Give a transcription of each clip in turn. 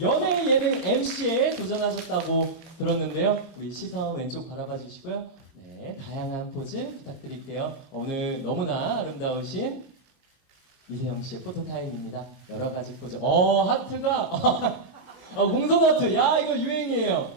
연예 예능 MC에 도전하셨다고 들었는데요. 우리 시선 왼쪽 바라봐 주시고요. 네, 다양한 포즈 부탁드릴게요. 오늘 너무나 아름다우신 이세영 씨의 포토타임입니다. 여러 가지 포즈. 하트가 공손 하트. 야, 이거 유행이에요.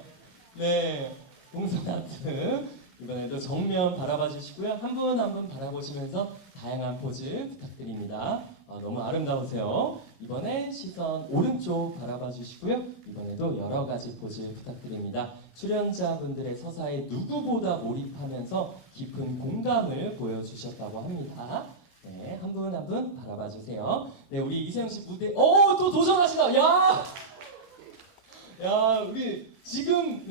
네, 공손 하트. 이번에도 정면 바라봐 주시고요. 한 분 한 분 바라보시면서 다양한 포즈 부탁드립니다. 너무 아름다우세요. 이번에 시선 오른쪽 바라봐 주시고요. 이번에도 여러 가지 포즈 부탁드립니다. 출연자분들의 서사에 누구보다 몰입하면서 깊은 공감을 보여주셨다고 합니다. 네, 한 분 한 분 바라봐 주세요. 네, 우리 이세영 씨 무대, 또 도전하시다. 야, 우리 지금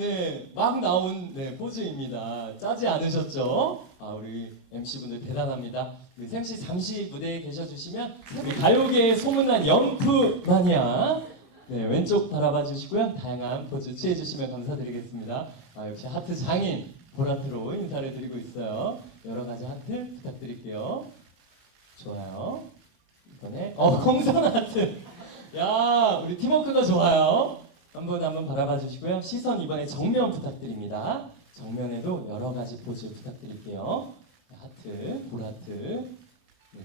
막 나온 포즈입니다. 짜지 않으셨죠? 우리 MC분들 대단합니다. 우리 세영 씨 잠시 무대에 계셔주시면 우리 가요계의 소문난 영프 마니아 왼쪽 바라봐 주시고요. 다양한 포즈 취해주시면 감사드리겠습니다. 역시 하트 장인 보라트로 인사를 드리고 있어요. 여러 가지 하트 부탁드릴게요. 좋아요. 이번에 공손 하트. 야, 우리 팀워크가 좋아요. 한 분 한 분 바라봐 주시고요. 시선 이번에 정면 부탁드립니다. 정면에도 여러 가지 포즈 부탁드릴게요. 하트, 볼하트,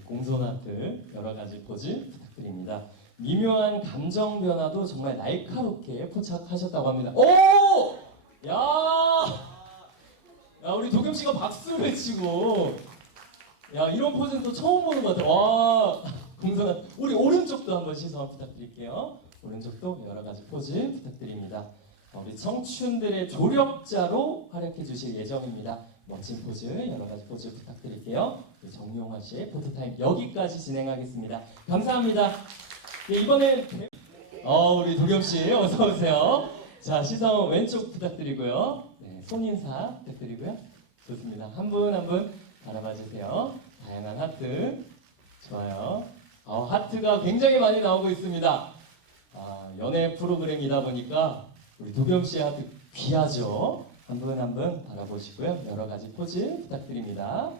공손 하트, 여러 가지 포즈 부탁드립니다. 미묘한 감정 변화도 정말 날카롭게 포착하셨다고 합니다. 야, 우리 도겸 씨가 박수를 치고, 야, 이런 포즈는 또 처음 보는 것 같아요. 와, 공손 하트. 우리 오른쪽도 한번 시선 부탁드릴게요. 오른쪽도 여러 가지 포즈 부탁드립니다. 우리 청춘들의 조력자로 활약해 주실 예정입니다. 멋진 포즈, 여러 가지 포즈 부탁드릴게요. 정용화 씨의 포토타임 여기까지 진행하겠습니다. 감사합니다. 이번에 우리 도겸 씨 어서 오세요. 자, 시선 왼쪽 부탁드리고요. 손 인사 부탁드리고요. 좋습니다. 한 분 한 분 바라봐 주세요. 다양한 하트. 좋아요. 하트가 굉장히 많이 나오고 있습니다. 연애 프로그램이다 보니까 우리 도겸 씨의 하트 귀하죠. 한 분 한 분 바라보시고요. 여러 가지 포즈 부탁드립니다.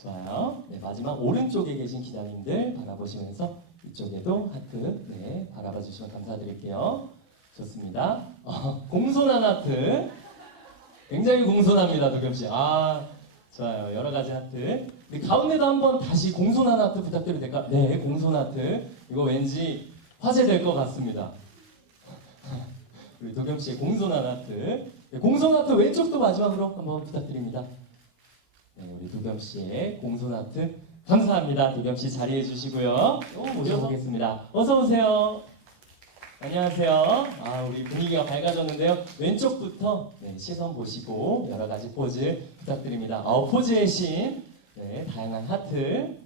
좋아요. 마지막 오른쪽에 계신 기자님들 바라보시면서 이쪽에도 하트 바라봐 주시면 감사드릴게요. 좋습니다. 공손한 하트. 굉장히 공손합니다, 도겸 씨. 좋아요. 여러 가지 하트. 가운데도 한번 다시 공손한 하트 부탁드려도 될까? 네, 공손 하트. 이거 왠지 화제될 것 같습니다. 우리 도겸 씨의 공손한 하트. 공손 하트 왼쪽도 마지막으로 한번 부탁드립니다. 우리 도겸 씨의 공손 하트. 감사합니다. 도겸 씨 자리해 주시고요. 또 모셔보겠습니다. 어서 오세요. 안녕하세요. 우리 분위기가 밝아졌는데요. 왼쪽부터 시선 보시고 여러 가지 포즈 부탁드립니다. 포즈의 신. 다양한 하트.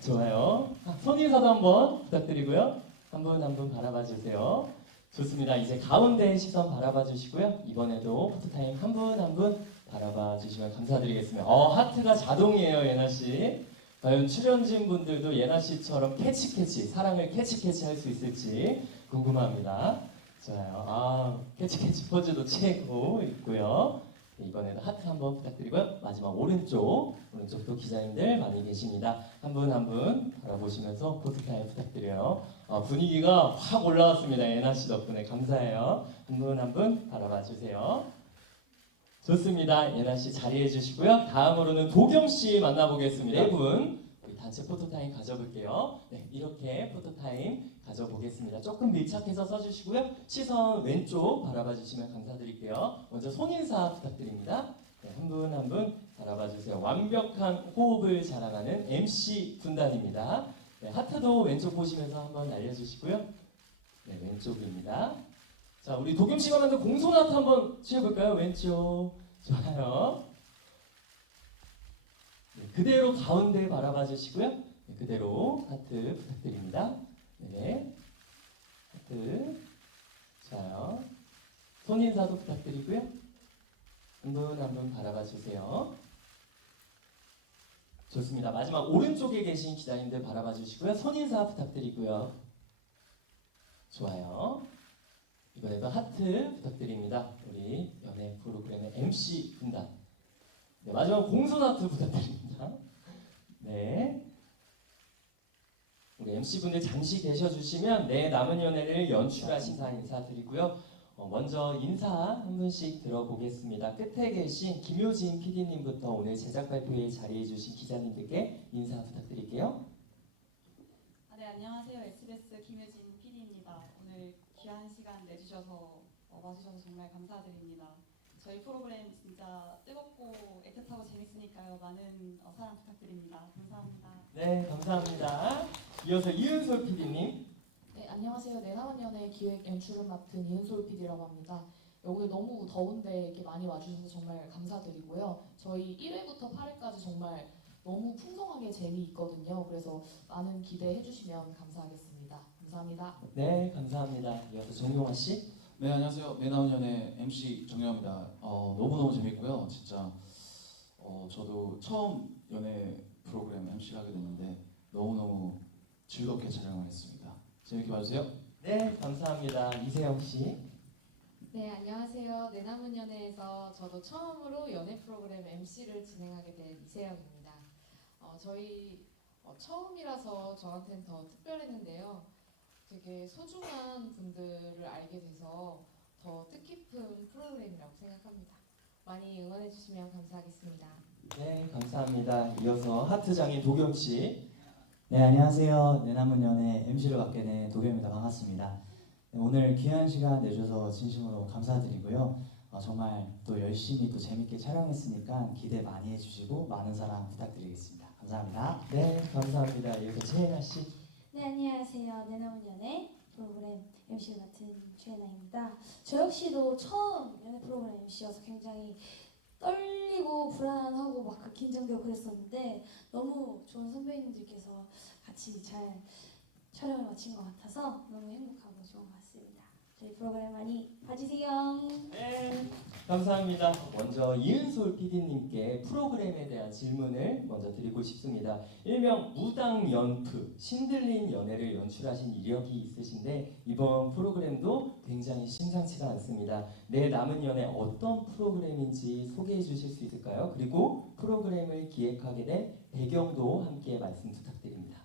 좋아요. 손인사도 한번 부탁드리고요. 한 분 한 분 바라봐 주세요. 좋습니다. 이제 가운데 시선 바라봐 주시고요. 이번에도 포토타임 한 분 한 분 바라봐 주시면 감사드리겠습니다. 하트가 자동이에요, 예나 씨. 과연 출연진 분들도 예나 씨처럼 캐치 사랑을 캐치 할 수 있을지 궁금합니다. 좋아요. 캐치 포즈도 채고 있고요. 이번에도 하트 한번 부탁드리고요. 마지막 오른쪽도 기자님들 많이 계십니다. 한 분 한 분 바라보시면서 포토타임 부탁드려요. 분위기가 확 올라왔습니다. 예나 씨 덕분에 감사해요. 한 분 한 분 바라봐 주세요. 좋습니다. 예나 씨 자리해 주시고요. 다음으로는 도겸 씨 만나보겠습니다. 네 분 우리 단체 포토타임 가져볼게요. 이렇게 포토타임 가져보겠습니다. 조금 밀착해서 써주시고요. 시선 왼쪽 바라봐 주시면 감사드릴게요. 먼저 손인사 부탁드립니다. 한 분 한 분 바라봐 주세요. 완벽한 호흡을 자랑하는 MC 군단입니다. 하트도 왼쪽 보시면서 한번 날려주시고요. 왼쪽입니다. 자, 우리 도겸 씨가 만든 공손 하트 한번 취해볼까요? 왼쪽. 좋아요. 그대로 가운데 바라봐 주시고요. 그대로 하트 부탁드립니다. 하트. 좋아요. 손인사도 부탁드리고요. 한 분 한 분 바라봐 주세요. 좋습니다. 마지막 오른쪽에 계신 기자님들 바라봐 주시고요. 손인사 부탁드리고요. 좋아요. 이번에도 하트 부탁드립니다. 우리 연예 프로그램의 MC 군단. 마지막 공손 하트 부탁드립니다. 우리 우리 MC분들 잠시 계셔주시면 내 남은 연애를 연출하신 사 인사드리고요. 먼저 인사 한 분씩 들어보겠습니다. 끝에 계신 김효진 PD님부터 오늘 제작 발표에 자리해주신 기자님들께 인사 부탁드릴게요. 네, 안녕하세요. SBS 김효진 PD입니다. 오늘 귀한 시간 내주셔서 와주셔서 정말 감사드립니다. 저희 프로그램 진짜 뜨겁고 애틋하고 재밌으니까요. 많은 사랑 부탁드립니다. 감사합니다. 네, 감사합니다. 이어서 이은솔 PD님. 네, 안녕하세요. 내 남은 연애 기획 연출을 맡은 이은솔 PD라고 합니다. 여기 너무 더운데 이렇게 많이 와주셔서 정말 감사드리고요. 저희 1회부터 8회까지 정말 너무 풍성하게 재미있거든요. 그래서 많은 기대해 주시면 감사하겠습니다. 감사합니다. 네, 감사합니다. 이어서 정용화 씨. 네, 안녕하세요. 내 나온 연애 MC 정영입니다. 너무너무 재밌고요. 진짜 저도 처음 연애 프로그램 MC를 하게 됐는데 너무너무 즐겁게 촬영을 했습니다. 재밌게 봐주세요. 네, 감사합니다. 이세영 씨. 네, 안녕하세요. 내 남은 연애에서 저도 처음으로 연애 프로그램 MC를 진행하게 된 이세영입니다. 저희 처음이라서 저한테는 더 특별했는데요. 되게 소중한 분들을 알게 돼서 더 뜻깊은 프로그램이라고 생각합니다. 많이 응원해 주시면 감사하겠습니다. 네, 감사합니다. 이어서 하트장인 도겸 씨. 네, 안녕하세요. 내 남은 연애 MC를 맡게 된 도겸입니다. 반갑습니다. 네, 오늘 귀한 시간 내주셔서 진심으로 감사드리고요. 정말 또 열심히 또 재밌게 촬영했으니까 기대 많이 해주시고 많은 사랑 부탁드리겠습니다. 감사합니다. 네, 감사합니다. 이어서 최혜나 씨. 네, 안녕하세요. 내 남은 연애 프로그램 MC를 맡은 최애나입니다. 저 역시도 처음 연애 프로그램 MC여서 굉장히 떨리고 불안하고 막 긴장되고 그랬었는데 너무 좋은 선배님들께서 같이 잘 촬영을 마친 것 같아서 너무 행복하고 좋은 것 같습니다. 저희 프로그램 많이 봐주세요. 네, 감사합니다. 먼저 이은솔 PD님께 프로그램에 대한 질문을 먼저 드리고 싶습니다. 일명 무당연프, 신들린 연애를 연출하신 이력이 있으신데 이번 프로그램도 굉장히 심상치가 않습니다. 내 남은 연애 어떤 프로그램인지 소개해 주실 수 있을까요? 그리고 프로그램을 기획하게 된 배경도 함께 말씀 부탁드립니다.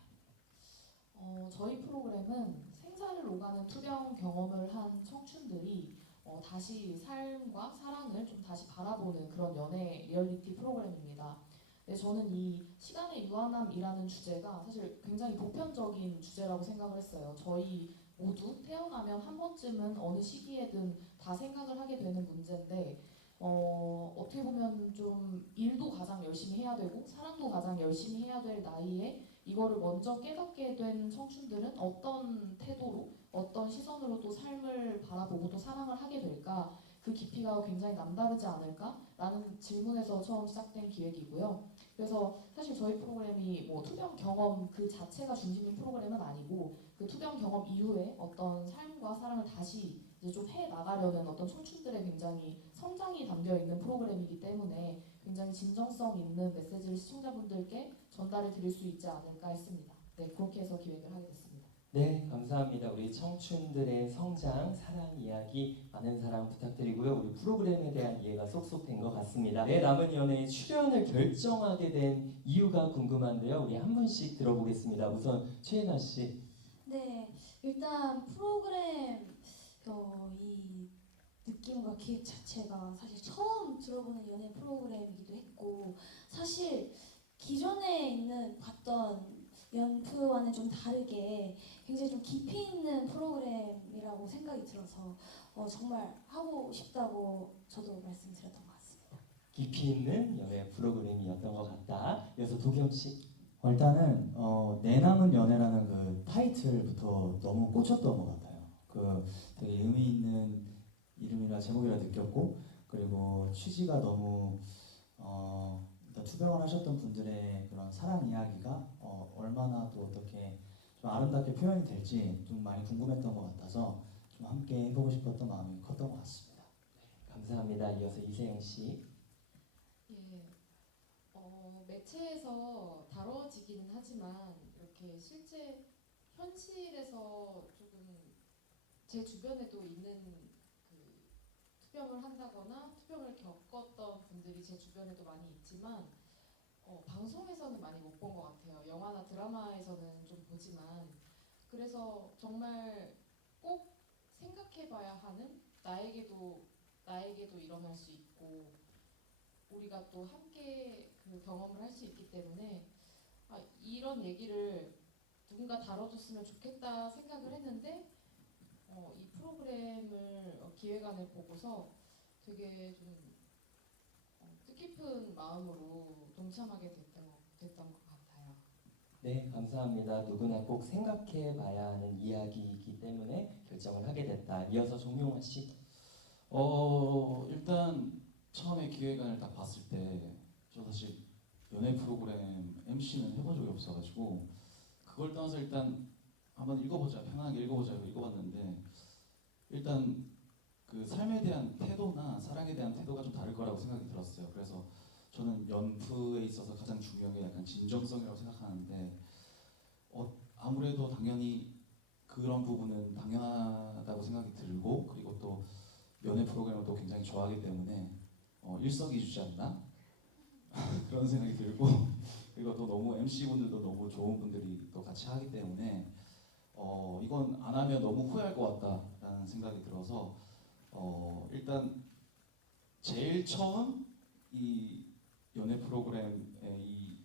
저희 프로그램은 생사를 오가는 투병 경험을 한 청춘들이 다시 삶과 사랑을 좀 다시 바라보는 그런 연애 리얼리티 프로그램입니다. 네, 저는 이 시간의 유한함이라는 주제가 사실 굉장히 보편적인 주제라고 생각을 했어요. 저희 모두 태어나면 한 번쯤은 어느 시기에든 다 생각을 하게 되는 문제인데 어떻게 보면 좀 일도 가장 열심히 해야 되고 사랑도 가장 열심히 해야 될 나이에 이거를 먼저 깨닫게 된 청춘들은 어떤 태도로 어떤 시선으로 또 삶을 바라보고 또 사랑을 하게 될까? 그 깊이가 굉장히 남다르지 않을까라는 질문에서 처음 시작된 기획이고요. 그래서 사실 저희 프로그램이 뭐 투병 경험 그 자체가 중심인 프로그램은 아니고 그 투병 경험 이후에 어떤 삶과 사랑을 다시 이제 좀 해 나가려는 어떤 청춘들의 굉장히 성장이 담겨 있는 프로그램이기 때문에 굉장히 진정성 있는 메시지를 시청자분들께 전달을 드릴 수 있지 않을까 했습니다. 네, 그렇게 해서 기획을 하게 됐습니다. 네, 감사합니다. 우리 청춘들의 성장, 사랑 이야기 많은 사랑 부탁드리고요. 우리 프로그램에 대한 이해가 쏙쏙 된 것 같습니다. 내 남은 연애에 출연을 결정하게 된 이유가 궁금한데요. 우리 한 분씩 들어보겠습니다. 우선 최혜나 씨. 네, 일단 프로그램 이 느낌과 기획 자체가 사실 처음 들어보는 연애 프로그램이기도 했고 사실 기존에 있는 봤던 연프와는 좀 다르게 굉장히 좀 깊이 있는 프로그램이라고 생각이 들어서 정말 하고 싶다고 저도 말씀드렸던 것 같습니다. 깊이 있는 연애 프로그램이었던 것 같다. 이어서 도겸 씨. 일단은 내 남은 연애라는 그 타이틀부터 너무 꽂혔던 것 같아요. 그 되게 의미 있는 이름이라 제목이라 느꼈고 그리고 취지가 너무 일단 투병을 하셨던 분들의 그런 사랑 이야기가 얼마나 또 어떻게 좀 아름답게 표현이 될지 좀 많이 궁금했던 것 같아서 좀 함께 해보고 싶었던 마음이 컸던 것 같습니다. 감사합니다. 이어서 이세영 씨. 예, 매체에서 다뤄지기는 하지만 이렇게 실제 현실에서 조금 제 주변에도 있는 그 투병을 한다거나 투병을 겪었던 분들이 제 주변에도 많이 있지만 방송에서는 많이 못 본 것 같아요. 영화나 드라마에서는 좀 보지만 그래서 정말 꼭 생각해봐야 하는 나에게도 일어날 수 있고 우리가 또 함께 그 경험을 할 수 있기 때문에 이런 얘기를 누군가 다뤄줬으면 좋겠다 생각을 했는데 이 프로그램을 기획안을 보고서 되게 좀 뜻깊은 마음으로 동참하게 됐던 것 같아요. 네, 감사합니다. 누구나 꼭 생각해-봐야 하는 이야기이기 때문에 결정을 하게 됐다. 이어서 정용화 씨. 일단 처음에 기획안을 딱 봤을 때 저 사실 연애 프로그램 MC는 해본 적이 없어가지고 그걸 떠나서 일단 한번 읽어보자, 편안하게 읽어보자 이거 읽어봤는데 일단 그 삶에 대한 태도나 사랑에 대한 태도가 좀 다를 거라고 생각이 들었어요. 그래서 저는 연프에 있어서 가장 중요한 게 약간 진정성이라고 생각하는데 아무래도 당연히 그런 부분은 당연하다고 생각이 들고 그리고 또 연애 프로그램을 또 굉장히 좋아하기 때문에 일석이조지 않나? 그런 생각이 들고 그리고 또 너무 MC분들도 너무 좋은 분들이 또 같이 하기 때문에 이건 안 하면 너무 후회할 것 같다라는 생각이 들어서 일단 제일 처음 이 연애 프로그램의 이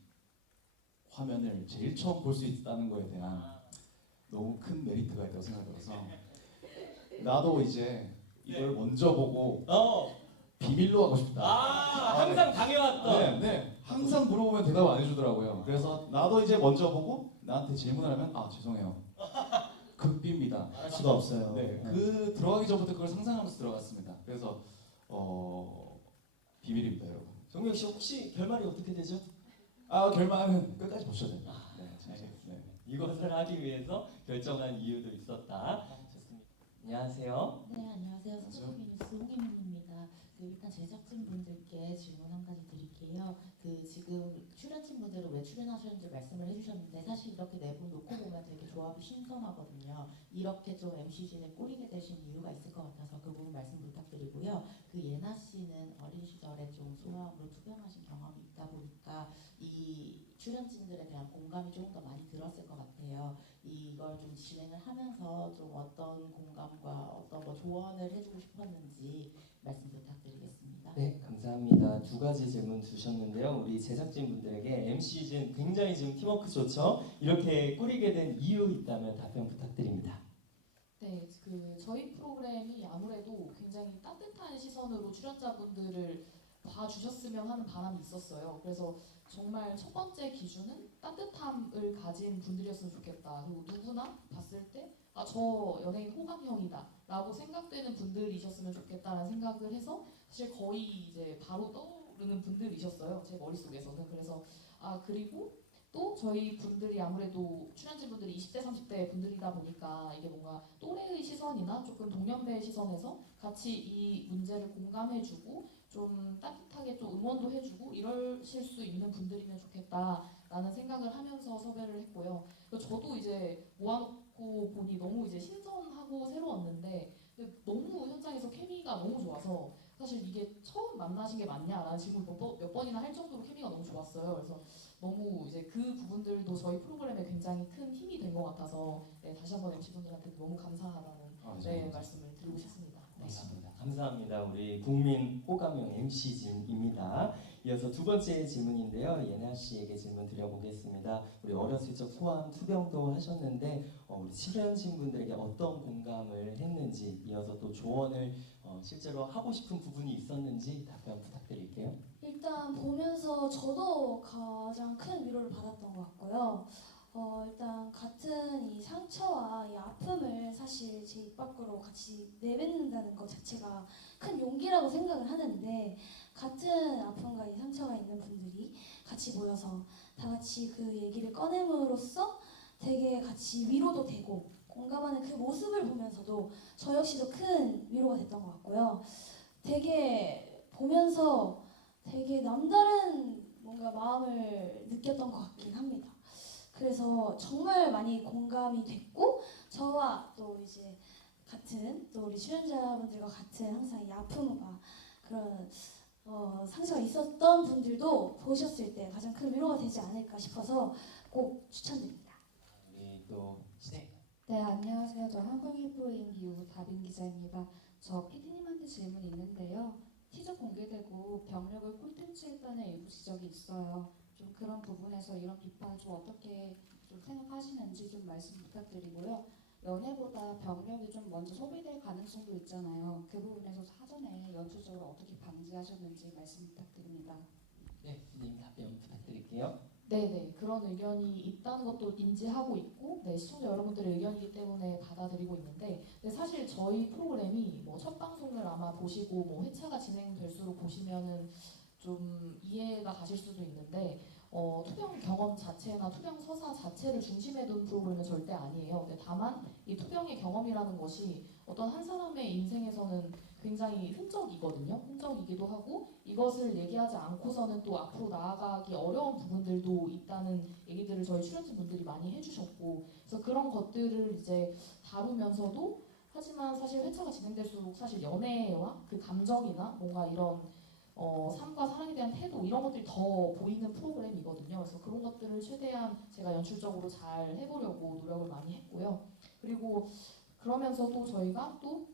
화면을 제일 처음 볼 수 있다는 거에 대한 너무 큰 메리트가 있다고 생각이 들어서 나도 이제 이걸 먼저 보고 비밀로 하고 싶다. 항상 당해왔던. 네. 항상 물어보면 대답 안 해주더라고요. 그래서 나도 이제 먼저 보고 나한테 질문을 하면 죄송해요. 극비입니다. 할 수가 없어요. 네, 그 들어가기 전부터 그걸 상상하면서 들어갔습니다. 그래서 비밀입니다, 여러분. 정용 씨 혹시 결말이 어떻게 되죠? 결말은 끝까지 보셔야 됩니다. 네, 진짜. 네. 이것을 하기 위해서 결정한 이유도 있었다. 좋습니다. 안녕하세요. 네, 안녕하세요. 서초TV 뉴스 홍혜민입니다. 일단 제작진 분들께 질문 한 가지 드릴게요. 지금 출연진 분들은 왜 출연하셨는지 말씀을 해주셨는데 사실 이렇게 네 분 놓고 보면 되게 조합이 신선하거든요. 이렇게 좀 MC진에 꼬리게 되신 이유가 있을 것 같아서 그 부분 말씀 부탁드리고요. 예나 씨는 어린 시절에 좀 소아암으로 투병하신 경험이 있다 보니까 이 출연진들에 대한 공감이 조금 더 많이 들었을 것 같아요. 이걸 좀 진행을 하면서 좀 어떤 공감과 어떤 조언을 해주고 싶었는지 말씀 부탁드리겠습니다. 네, 감사합니다. 두 가지 질문 주셨는데요. 우리 제작진분들에게 MC진 굉장히 지금 팀워크 좋죠? 이렇게 꾸리게 된 이유 있다면 답변 부탁드립니다. 네, 저희 프로그램이 아무래도 굉장히 따뜻한 시선으로 출연자분들을 봐주셨으면 하는 바람이 있었어요. 그래서 정말 첫 번째 기준은 따뜻함을 가진 분들이었으면 좋겠다. 그리고 누구나 봤을 때 저 연예인 호감형이다 라고 생각되는 분들이셨으면 좋겠다라는 생각을 해서 사실 거의 이제 바로 떠오르는 분들이셨어요. 제 머릿속에서는. 그래서 그리고 또 저희 분들이 아무래도 출연진 분들이 20대 30대 분들이다 보니까 이게 뭔가 또래의 시선이나 조금 동년배의 시선에서 같이 이 문제를 공감해주고 좀 따뜻하게 좀 응원도 해주고 이러실 수 있는 분들이면 좋겠다라는 생각을 하면서 섭외를 했고요. 저도 이제 모아놓고 보니 너무 이제 신선하고 새로웠는데 너무 현장에서 케미가 너무 좋아서 사실 이게 처음 만나신 게 맞냐라는 질문 몇 번이나 할 정도로 케미가 너무 좋았어요. 그래서 너무 이제 그 부분들도 저희 프로그램에 굉장히 큰 힘이 된 것 같아서 다시 한번 MC분들한테 너무 감사하다는 말씀을 드리고 싶습니다. 네. 감사합니다. 우리 국민 호감형 MC진입니다. 이어서 두 번째 질문인데요. 예나 씨에게 질문 드려보겠습니다. 우리 어렸을 적 소아암 투병도 하셨는데 우리 출연진 분들에게 어떤 공감을 했는지 이어서 또 조언을 실제로 하고 싶은 부분이 있었는지 답변 부탁드릴게요. 일단 보면서 저도 가장 큰 위로를 받았던 것 같고요. 일단 같은 이 상처와 이 아픔을 사실 제 입 밖으로 같이 내뱉는다는 것 자체가 큰 용기라고 생각을 하는데 같은 아픔과 이 상처가 있는 분들이 같이 모여서 다 같이 그 얘기를 꺼냄으로써 되게 같이 위로도 되고 공감하는 그 모습을 보면서도 저 역시도 큰 위로가 됐던 것 같고요. 되게 보면서 되게 남다른 뭔가 마음을 느꼈던 것 같긴 합니다. 그래서 정말 많이 공감이 됐고 저와 또 이제 같은 또 우리 출연자분들과 같은 항상 이 아픔과 그런 상처가 있었던 분들도 보셨을 때 가장 큰 위로가 되지 않을까 싶어서 꼭 추천드립니다. 우리 또 시작. 네, 안녕하세요. 저 한국일보인기우 다빈 기자입니다. 저 PD님한테 질문이 있는데요. 티저 공개되고 병력을 콘텐츠했다는 일부 지적이 있어요. 좀 그런 부분에서 이런 비판을 좀 어떻게 좀 생각하시는지 좀 말씀 부탁드리고요. 연애보다 병력이 좀 먼저 소비될 가능성도 있잖아요. 그 부분에서 사전에 연출적으로 어떻게 방지하셨는지 말씀 부탁드립니다. 네, PD님 답변 부탁드릴게요. 네네, 그런 의견이 있다는 것도 인지하고 있고, 네, 시청자 여러분들의 의견이기 때문에 받아들이고 있는데, 네, 사실 저희 프로그램이 뭐 첫 방송을 아마 보시고 뭐 회차가 진행될수록 보시면은 좀 이해가 가실 수도 있는데, 투병 경험 자체나 투병 서사 자체를 중심에 둔 프로그램은 절대 아니에요. 근데 다만 이 투병의 경험이라는 것이 어떤 한 사람의 인생에서는 굉장히 흔적이거든요. 흔적이기도 하고 이것을 얘기하지 않고서는 또 앞으로 나아가기 어려운 부분들도 있다는 얘기들을 저희 출연진분들이 많이 해주셨고, 그래서 그런 것들을 이제 다루면서도 하지만 사실 회차가 진행될수록 사실 연애와 그 감정이나 뭔가 이런 삶과 사랑에 대한 태도 이런 것들이 더 보이는 프로그램이거든요. 그래서 그런 것들을 최대한 제가 연출적으로 잘 해보려고 노력을 많이 했고요. 그리고 그러면서도 저희가 또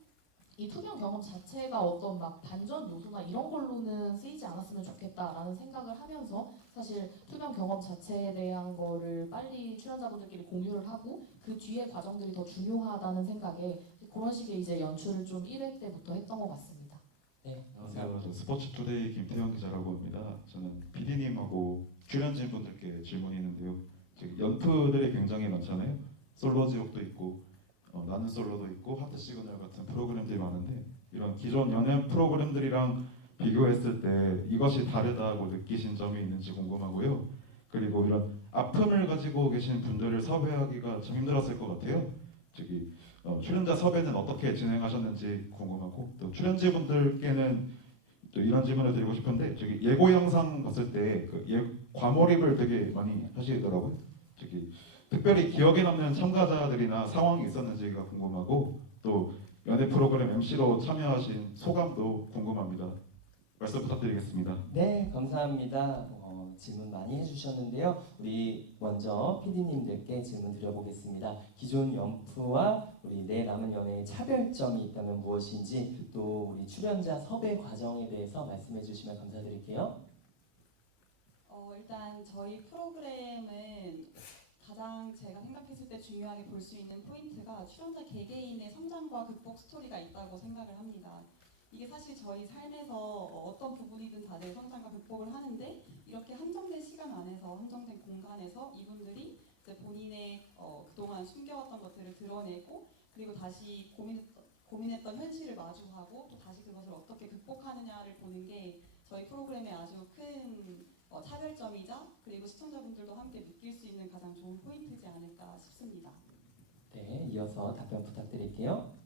이 투병 경험 자체가 어떤 막 반전 요소나 이런 걸로는 쓰이지 않았으면 좋겠다라는 생각을 하면서 사실 투병 경험 자체에 대한 거를 빨리 출연자분들끼리 공유를 하고 그 뒤에 과정들이 더 중요하다는 생각에 그런 식의 이제 연출을 좀 1회 때부터 했던 것 같습니다. 네, 안녕하세요. 저 스포츠투데이 김태형 기자라고 합니다. 저는 PD님하고 출연진 분들께 질문이 있는데요. 지금 연프들이 굉장히 많잖아요. 솔로 지옥도 있고 나는 솔로도 있고 하트 시그널 같은 프로그램들이 많은데 이런 기존 연애 프로그램들이랑 비교했을 때 이것이 다르다고 느끼신 점이 있는지 궁금하고요. 그리고 이런 아픔을 가지고 계신 분들을 섭외하기가 참 힘들었을 것 같아요. 출연자 섭외는 어떻게 진행하셨는지 궁금하고 또 출연진분들께는 또 이런 질문을 드리고 싶은데 예고 영상 봤을 때 과몰입을 되게 많이 하시더라고요. 특별히 기억에 남는 참가자들이나 상황이 있었는지가 궁금하고 또 연애 프로그램 MC로 참여하신 소감도 궁금합니다. 말씀 부탁드리겠습니다. 네, 감사합니다. 질문 많이 해주셨는데요. 우리 먼저 PD님들께 질문 드려보겠습니다. 기존 연프와 우리 내 남은 연애의 차별점이 있다면 무엇인지 또 우리 출연자 섭외 과정에 대해서 말씀해 주시면 감사드릴게요. 일단 저희 프로그램은 가장 제가 생각했을 때 중요하게 볼 수 있는 포인트가 출연자 개개인의 성장과 극복 스토리가 있다고 생각을 합니다. 이게 사실 저희 삶에서 어떤 부분이든 다들 성장과 극복을 하는데 이렇게 한정된 시간 안에서 한정된 공간에서 이분들이 이제 본인의 그동안 숨겨왔던 것들을 드러내고 그리고 다시 고민했던 현실을 마주하고 또 다시 그것을 어떻게 극복하느냐를 보는 게 저희 프로그램의 아주 큰 차별점이자 그리고 시청자분들도 함께 느낄 수 있는 가장 좋은 포인트지 않을까 싶습니다. 네, 이어서 답변 부탁드릴게요.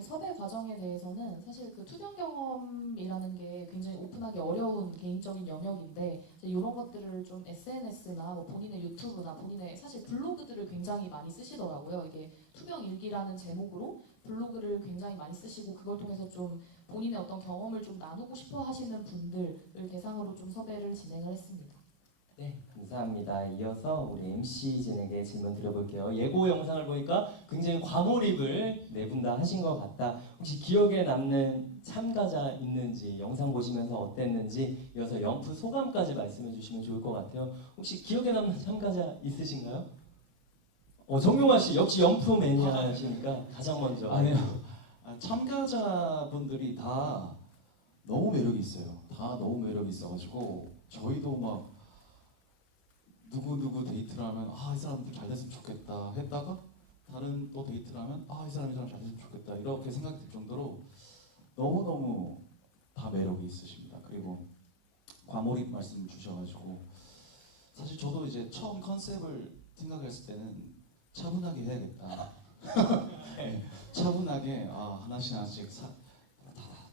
섭외 과정에 대해서는 사실 그 투병 경험이라는 게 굉장히 오픈하기 어려운 개인적인 영역인데 이런 것들을 좀 SNS나 뭐 본인의 유튜브나 본인의 사실 블로그들을 굉장히 많이 쓰시더라고요. 이게 투병 일기라는 제목으로 블로그를 굉장히 많이 쓰시고 그걸 통해서 좀 본인의 어떤 경험을 좀 나누고 싶어 하시는 분들을 대상으로 좀 섭외를 진행을 했습니다. 네, 감사합니다. 이어서 우리 MC진에게 질문 드려볼게요. 예고 영상을 보니까 굉장히 과몰입을 네 분 다 하신 것 같다. 혹시 기억에 남는 참가자 있는지, 영상 보시면서 어땠는지, 이어서 연프 소감까지 말씀해 주시면 좋을 것 같아요. 혹시 기억에 남는 참가자 있으신가요? 정용화 씨 역시 연프 매니아시니까 가장 먼저. 아니요. 참가자분들이 다 너무 매력이 있어요. 다 너무 매력이 있어가지고 저희도 막 누구 데이트를 하면 이 사람들 잘 됐으면 좋겠다 했다가 다른 또 데이트를 하면 이 사람 잘 됐으면 좋겠다 이렇게 생각이 들 정도로 너무너무 다 매력이 있으십니다. 그리고 과몰입 말씀 주셔가지고 사실 저도 이제 처음 컨셉을 생각했을 때는 차분하게 해야겠다. 네, 차분하게 하나씩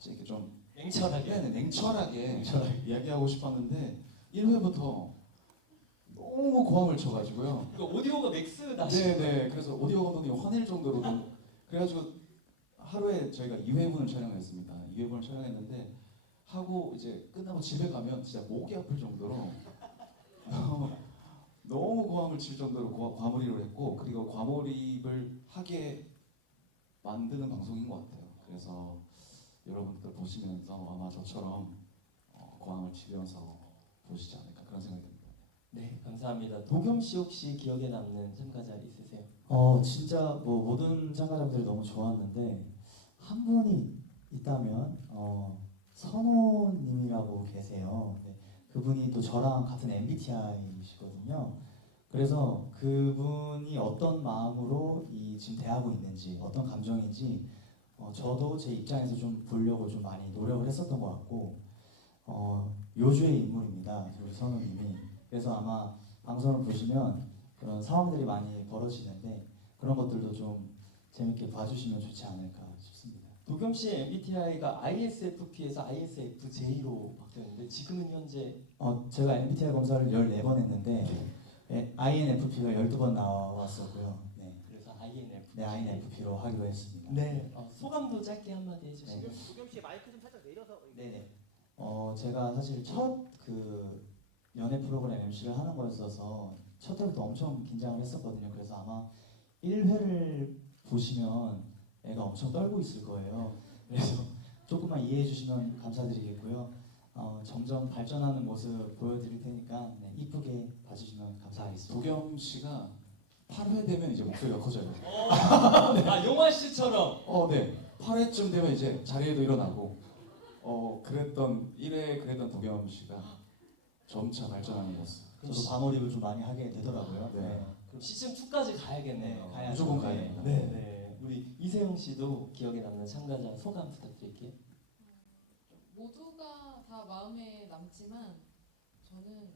이렇게 좀 냉철하게. 냉철하게 이야기하고 싶었는데 1회부터 너무 고함을 쳐가지고요. 이거 오디오가 맥스 나시. 네네. 그래서 오디오 감독님 화낼 정도로 그래가지고 하루에 저희가 2회분을 촬영했습니다. 2회분을 촬영했는데 하고 이제 끝나고 집에 가면 진짜 목이 아플 정도로 너무 고함을 칠 정도로 과몰입을 했고 그리고 과몰입을 하게 만드는 방송인 것 같아요. 그래서 여러분들 보시면서 아마 저처럼 고함을 치면서 보시지 않을까 그런 생각이 듭니다. 네, 감사합니다. 도겸 씨 혹시 기억에 남는 참가자 있으세요? 진짜 뭐 모든 참가자분들이 너무 좋았는데 한 분이 있다면 선호님이라고 계세요. 네, 그분이 또 저랑 같은 MBTI이시거든요. 그래서 그분이 어떤 마음으로 지금 대하고 있는지, 어떤 감정인지 저도 제 입장에서 좀 보려고 좀 많이 노력을 했었던 것 같고 요주의 인물입니다. 우리 선우님이. 그래서 아마 방송을 보시면 그런 상황들이 많이 벌어지는데 그런 것들도 좀 재밌게 봐주시면 좋지 않을까 싶습니다. 도겸 씨의 MBTI가 ISFP에서 ISFJ로 바뀌었는데 지금은 현재 제가 MBTI 검사를 14번 했는데 INFP가 12번 나왔었고요. 네, 그래서 INFP. 네 INFP로 하기로 했습니다. 네, 소감도 짧게 한마디 해주시면. 도겸 씨 마이크 좀 살짝 내려서. 네네. 제가 사실 첫 연애 프로그램 MC를 하는 거였어서 첫 회부터 엄청 긴장을 했었거든요. 그래서 아마 1회를 보시면 애가 엄청 떨고 있을 거예요. 그래서 조금만 이해해 주시면 감사드리겠고요. 점점 발전하는 모습 보여드릴 테니까 이쁘게 봐주시면 감사하겠습니다. 도겸 씨가 8회 되면 이제 목소리가 커져요. 용화 씨처럼. 네. 8회쯤 되면 이제 자리에도 일어나고 그랬던 1회 그랬던 도겸 씨가 점차 발전하는 모습. 저도 과몰입을 좀 많이 하게 되더라고요. 네. 그럼 시즌 2까지 가야겠네요. 가야죠. 무조건 가야 됩니다. 네, 네. 우리 이세영 씨도 기억에 남는 참가자 소감 부탁드릴게요. 모두가 다 마음에 남지만 저는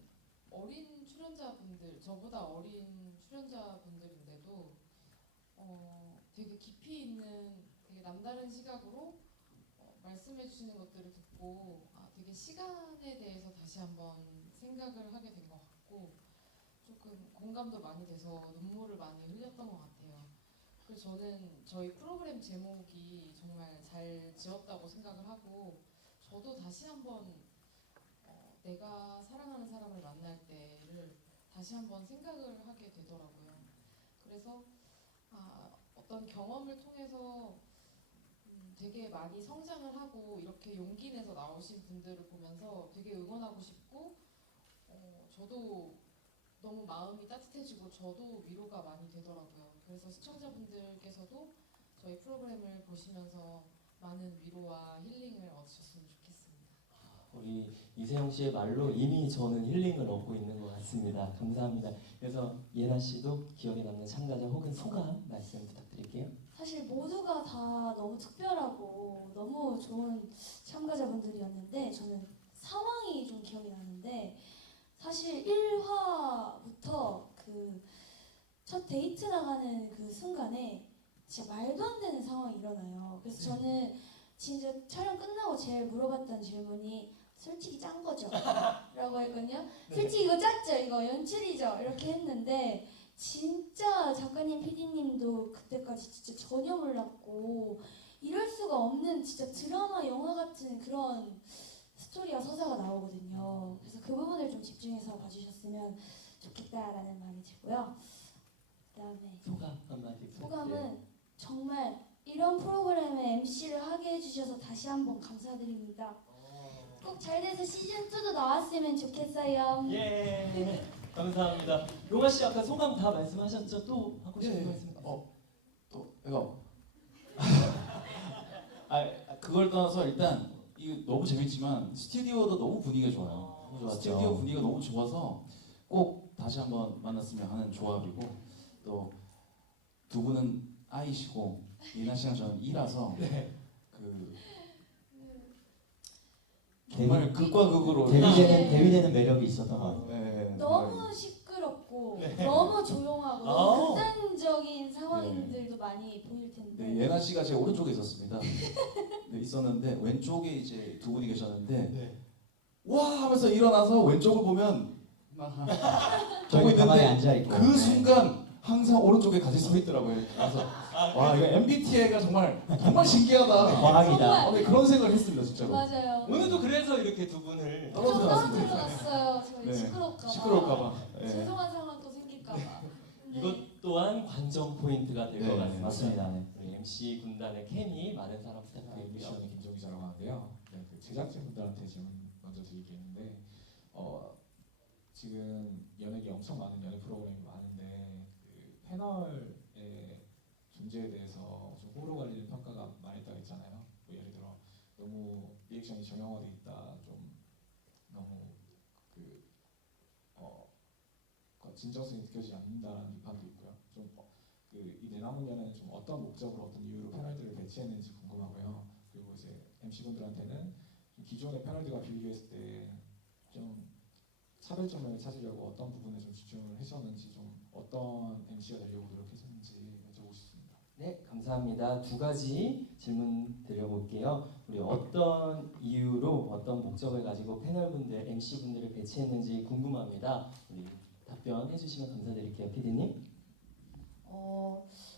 어린 출연자분들, 저보다 어린 출연자분들인데도 되게 깊이 있는 되게 남다른 시각으로 말씀해 주시는 것들을 듣고 되게 시간에 대해서 다시 한번 생각을 하게 된 것 같고 조금 공감도 많이 돼서 눈물을 많이 흘렸던 것 같아요. 그래서 저는 저희 프로그램 제목이 정말 잘 지었다고 생각을 하고 저도 다시 한번 내가 사랑하는 사람을 만날 때를 다시 한번 생각을 하게 되더라고요. 그래서 어떤 경험을 통해서 되게 많이 성장을 하고 이렇게 용기 내서 나오신 분들을 보면서 되게 응원하고 싶고 저도 너무 마음이 따뜻해지고 저도 위로가 많이 되더라고요. 그래서 시청자분들께서도 저희 프로그램을 보시면서 많은 위로와 힐링을 얻으셨으면 좋겠습니다. 우리 이세영 씨의 말로 이미 저는 힐링을 얻고 있는 것 같습니다. 감사합니다. 그래서 예나 씨도 기억에 남는 참가자 혹은 소감 말씀 부탁드릴게요. 사실 모두가 다 너무 특별하고 너무 좋은 참가자분들이었는데 저는 상황이 좀 기억이 나는데 사실 1화부터 그 첫 데이트 나가는 그 순간에 진짜 말도 안 되는 상황이 일어나요. 그래서 저는 진짜 촬영 끝나고 제일 물어봤던 질문이 솔직히 짠 거죠? 라고 했거든요. 솔직히 이거 짰죠? 이거 연출이죠? 이렇게 했는데 진짜 작가님, PD님도 그때까지 진짜 전혀 몰랐고 이럴 수가 없는 진짜 드라마, 영화 같은 그런 스토리와 서사가 나오거든요. 그래서 그 부분을 좀 집중해서 봐주셨으면 좋겠다라는 마음이 들고요. 그다음에 소감 한마디 소감은 정말 이런 프로그램에 MC를 하게 해주셔서 다시 한번 감사드립니다. 꼭 잘 돼서 시즌2도 나왔으면 좋겠어요. 예. 감사합니다. 용화 씨 아까 소감 다 말씀하셨죠? 또 하고 싶은 말씀 있어요? 또 이거 그걸 떠나서 일단 이거 너무 재밌지만 스튜디오도 너무 분위기가 좋아요. 너무 좋았죠. 스튜디오 분위기가 너무 좋아서 꼭 다시 한번 만났으면 하는 조합이고 또 두 분은 I시고 예나 씨랑 저는 E라서 정말 극과 극으로 대비되는 매력이 있었던 것 같아요. 네, 너무 시끄럽고 너무 조용하고 너무 극단적인 상황들도 많이 보일 텐데 네, 예나 씨가 제 오른쪽에 있었습니다. 네, 있었는데 왼쪽에 이제 두 분이 계셨는데 와 하면서 일어나서 왼쪽을 보면 저희 가만히 앉아 있고 그 순간 항상 오른쪽에 같이 서 있더라고요. 그래서 와 이거 MBTI가 정말 신기하다. 과학이다. 네, 그런 생각을 했습니다 진짜로. 맞아요. 오늘도 그래서 이렇게 두 분을 좀 떨어져 떨어져 나왔습니다. 나갔어요. 저희 네, 시끄러울까봐. 시끄러울까봐. 네. 죄송한 상황 이것 또한 관전 포인트가 될 것 네, 같습니다. 맞습니다. 네. 우리 MC 군단의 케미 많은 사랑 네, 부탁드리고요. 미션의 김종기자라고 하는데요. 네, 그 제작진분들한테 질문 먼저 드리겠는데 지금 연예계 엄청 많은 연예 프로그램이 많은데 그 패널의 존재에 대해서 좀 호불호 갈리는 평가가 많이 있다고 했잖아요. 뭐 예를 들어 너무 리액션이 정형화돼 있다, 좀 너무 그 진정성이 느껴지지 않는다라는 비판도 있고요. 좀 이 내남은 연애는 좀 어떤 목적으로 어떤 이유로 패널들을 배치했는지 궁금하고요. 그리고 이제 MC분들한테는 기존의 패널들과 비교했을 때 좀 차별점을 찾으려고 어떤 부분에 좀 집중을 하셨는지, 좀 어떤 MC가 되려고 노력하셨는지 여쭤보고 싶습니다. 네, 감사합니다. 두 가지 질문 드려볼게요. 우리 어떤 이유로 어떤 목적을 가지고 패널분들, MC분들을 배치했는지 궁금합니다. 우리 답변해 주시면 감사드릴게요. PD님.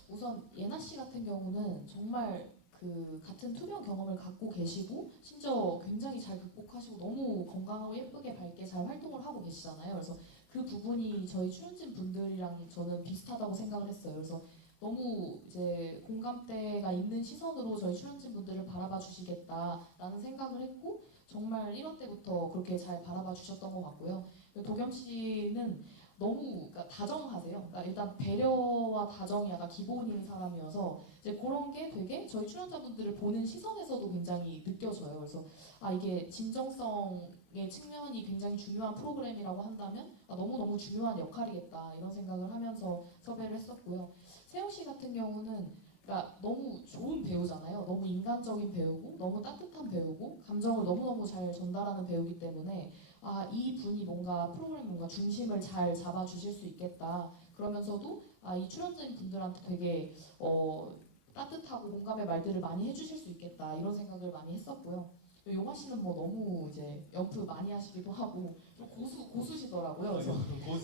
우선 예나 씨 같은 경우는 정말 그 같은 투병 경험을 갖고 계시고 심지어 굉장히 잘 극복하시고 너무 건강하고 예쁘게 밝게 잘 활동을 하고 계시잖아요. 그래서 그 부분이 저희 출연진 분들이랑 저는 비슷하다고 생각을 했어요. 그래서 너무 이제 공감대가 있는 시선으로 저희 출연진 분들을 바라봐 주시겠다라는 생각을 했고 정말 1화 때부터 그렇게 잘 바라봐 주셨던 것 같고요. 도겸 씨는 너무 그러니까 다정하세요. 그러니까 일단 배려와 다정이 약간 기본인 사람이어서 이제 그런 게 되게 저희 출연자분들을 보는 시선에서도 굉장히 느껴져요. 그래서 이게 진정성의 측면이 굉장히 중요한 프로그램이라고 한다면 너무너무 중요한 역할이겠다 이런 생각을 하면서 섭외를 했었고요. 세영 씨 같은 경우는 그러니까 너무 좋은 배우잖아요. 너무 인간적인 배우고 너무 따뜻한 배우고 감정을 너무너무 잘 전달하는 배우기 때문에 이 분이 뭔가 프로그램 뭔가 중심을 잘 잡아주실 수 있겠다. 그러면서도 이 출연진 분들한테 되게 따뜻하고 공감의 말들을 많이 해주실 수 있겠다 이런 생각을 많이 했었고요. 용화 씨는 뭐 너무 이제 연프 많이 하시기도 하고 좀 고수시더라고요. 그래서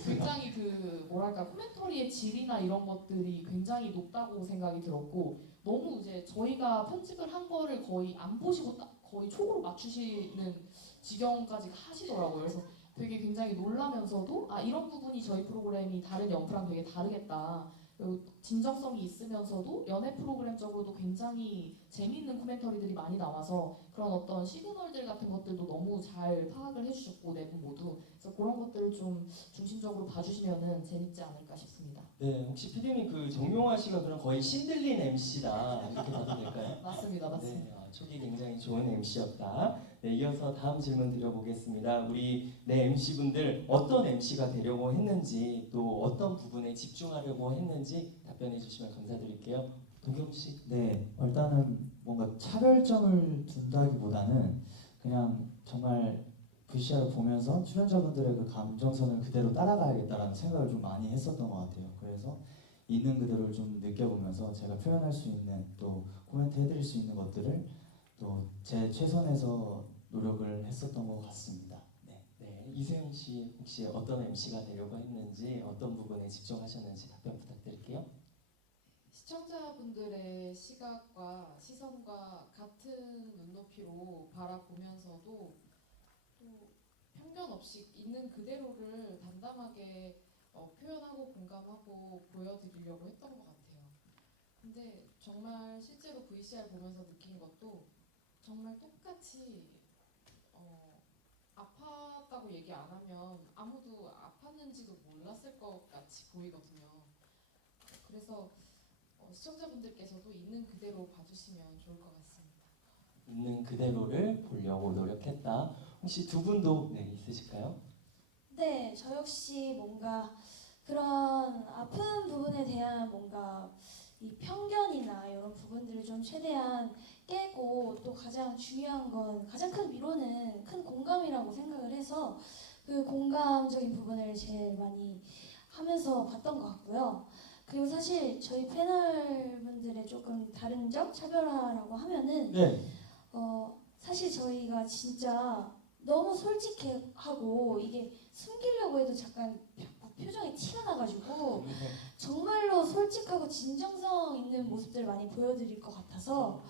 굉장히 그 뭐랄까 코멘터리의 질이나 이런 것들이 굉장히 높다고 생각이 들었고 너무 이제 저희가 편집을 한 거를 거의 안 보시고 거의 촉으로 맞추시는 지경까지 하시더라고요. 그래서 되게 굉장히 놀라면서도 이런 부분이 저희 프로그램이 다른 연프랑 되게 다르겠다. 그리고 진정성이 있으면서도 연애 프로그램적으로도 굉장히 재미있는 코멘터리들이 많이 나와서 그런 어떤 시그널들 같은 것들도 너무 잘 파악을 해주셨고 네 분 모두 그래서 그런 것들을 좀 중심적으로 봐주시면은 재밌지 않을까 싶습니다. 네, 혹시 PD님 그 정용화 씨가 그럼 거의 신들린 MC다 이렇게 봐도 될까요? 맞습니다, 맞습니다. 네, 촉이 굉장히 좋은 MC였다. 네, 이어서 다음 질문 드려보겠습니다. 우리 MC분들 어떤 MC가 되려고 했는지 또 어떤 부분에 집중하려고 했는지 답변해 주시면 감사드릴게요. 도겸 씨. 네, 일단은 뭔가 차별점을 둔다기보다는 그냥 정말 VCR을 보면서 출연자분들의 그 감정선을 그대로 따라가야겠다라는 생각을 좀 많이 했었던 것 같아요. 그래서 있는 그대로를 좀 느껴보면서 제가 표현할 수 있는 또 코멘트 해드릴 수 있는 것들을 또 제 최선에서 노력을 했었던 것 같습니다. 네, 이세영 씨 혹시 어떤 MC가 되려고 했는지 어떤 부분에 집중하셨는지 답변 부탁드릴게요. 시청자분들의 시각과 시선과 같은 눈높이로 바라보면서도 또 편견 없이 있는 그대로를 담담하게 표현하고 공감하고 보여드리려고 했던 것 같아요. 근데 정말 실제로 VCR 보면서 느낀 것도 정말 똑같이 아팠다고 얘기 안 하면 아무도 아팠는지도 몰랐을 것 같이 보이거든요. 그래서 시청자분들께서도 있는 그대로 봐주시면 좋을 것 같습니다. 있는 그대로를 보려고 노력했다. 혹시 두 분도 있으실까요? 네, 저 역시 뭔가 그런 아픈 부분에 대한 뭔가 이 편견이나 이런 부분들을 좀 최대한 깨고 또 가장 중요한 건 가장 큰 위로는 큰 공감이라고 생각을 해서 그 공감적인 부분을 제일 많이 하면서 봤던 것 같고요. 그리고 사실 저희 패널분들의 조금 다른 점, 차별화라고 하면은 사실 저희가 진짜 너무 솔직하고 이게 숨기려고 해도 잠깐 표정이 티가 나가지고 정말로 솔직하고 진정성 있는 모습들을 많이 보여드릴 것 같아서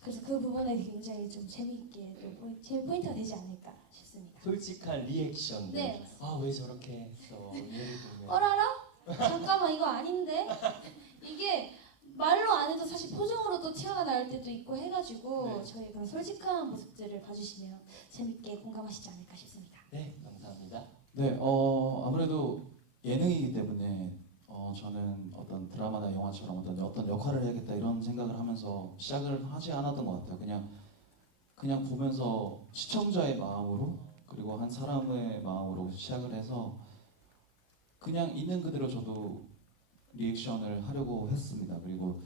그래서 그 부분에 굉장히 좀 재미있게 제 포인트가 되지 않을까 싶습니다. 솔직한 리액션들. 네. 왜 저렇게 했어? 예를 들면. 어라라? 잠깐만 이거 아닌데? 이게 말로 안 해도 사실 표정으로도 티가 날 때도 있고 해가지고 네. 저희 그런 솔직한 모습들을 봐주시면 재밌게 공감하시지 않을까 싶습니다. 네, 감사합니다. 네, 아무래도 예능이기 때문에 저는 어떤 드라마나 영화처럼 어떤 역할을 해야겠다 이런 생각을 하면서 시작을 하지 않았던 것 같아요. 그냥 보면서 시청자의 마음으로 그리고 한 사람의 마음으로 시작을 해서 그냥 있는 그대로 저도 리액션을 하려고 했습니다. 그리고